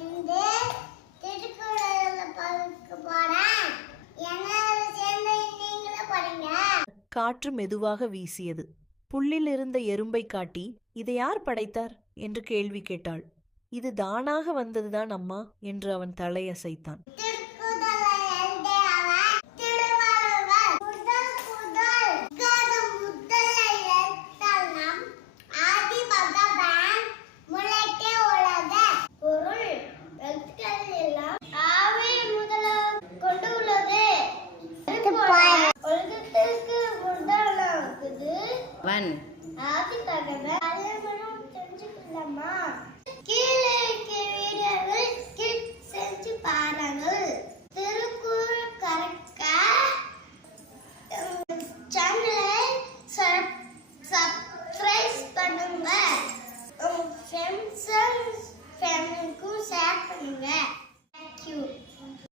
இந்த திருக்குறளை பார்க்க போறேன். என்னோட சேர்ந்து நீங்களும் படிங்க. காற்று மெதுவாக வீசியது. புல்லில் இருந்த எறும்பை காட்டி, இதை யார் படைத்தார் என்று கேள்வி கேட்டாள். இது தானாக வந்ததுதான் அம்மா என்று அவன் தலையசைத்தான். திருக்குறளை எழுதியவர் திருவள்ளுவர். முதலை எழுத்தெல்லாம் ஆதி பகவான் முளைக்கே உலக பொருள் எழுத்துக்கள் எல்லாம் ஆவி முதலாக கொண்டு உள்ளது. உலகத்திற்கு முதலாகுது ஆதி பகவான். அனைவரும் தெரிஞ்சுக்கலாமா? கீழே வீடியோவை கிளிக் செஞ்சு பாருங்கள். திருக்குறள் கற்க சேனலை சப்ஸ்கிரைப் பண்ணுங்க. உங்க ஃப்ரெண்ட்ஸ் ஃபேமிலிக்கும் ஷேர் பண்ணுங்க.